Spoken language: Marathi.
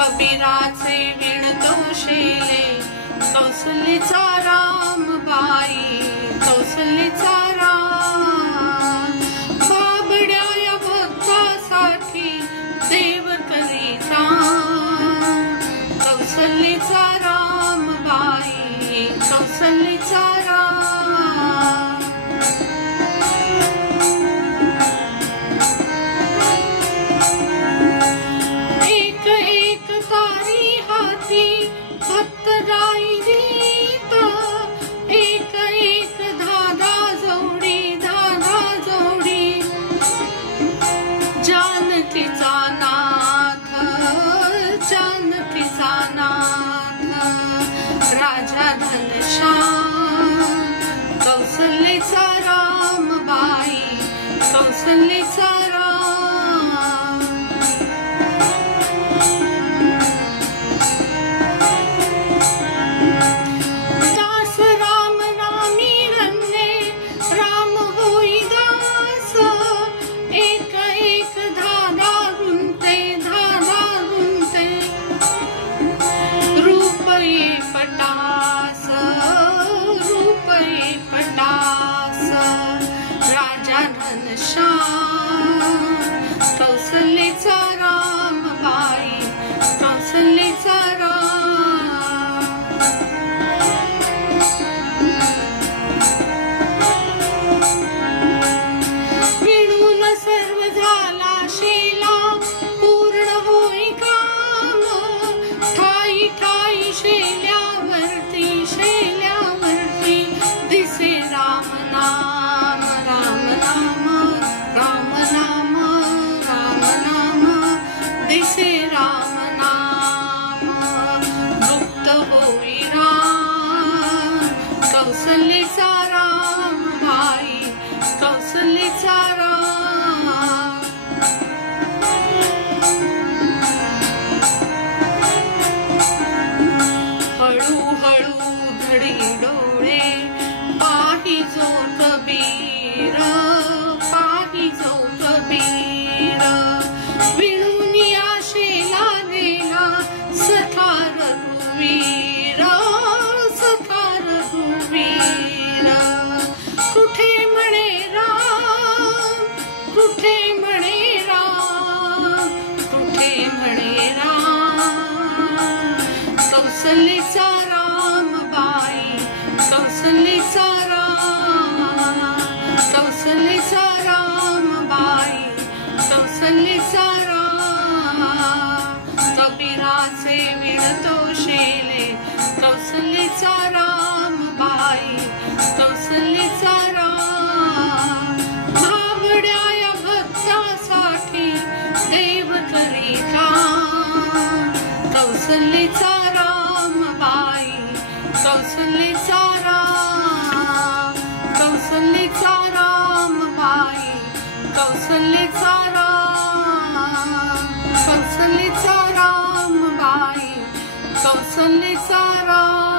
कबीराचे विणतोषेले कौसल्याचा रामबाई कौसल्याचा राम बाबड्या या भक्तासाठी देव करीता कौसल्याचा रामबाई कौसल्याचा राम एक एक तारी हाती भक्त राईत एक एक धागा जोडी जानकीचा नाथ राजा घनश्याम कौसल्याचा रामबाई कौसल्याचा राम दास राम नामी रमणे राम होई दास एक एक धागा गुंते रूप ये पटास राजा घनश्याम कौसल्याचा रामबाई कौसल्याचा राम विणून सर्व झाला शेला पूर्ण होई काम ठाई ठाई शेल्यावरती दिसे राम नाम दिसे राम नाम गुप्त होई राम कौसल्याचा रामबाई कौसल्याचा राम हळू हळू धडी डोळे पाहिजो कबीर विणून आशेला गेला सखा रघुवीर कुठे म्हणे राम कौसल्याचा रामबाई कौसल्याचा रामबाई कौसल्याचा राम कबीराचे विणतोषेले कौसल्याचा रामबाई कौसल्याचा राम भाबड्या या भक्तासाठी देव करीता कौसल्याचा रामबाई कौसल्याचा राम कौसल्याचा रामबाई कौसल्याचा राम कौसल्याचा रामबाई कौसल्याचा राम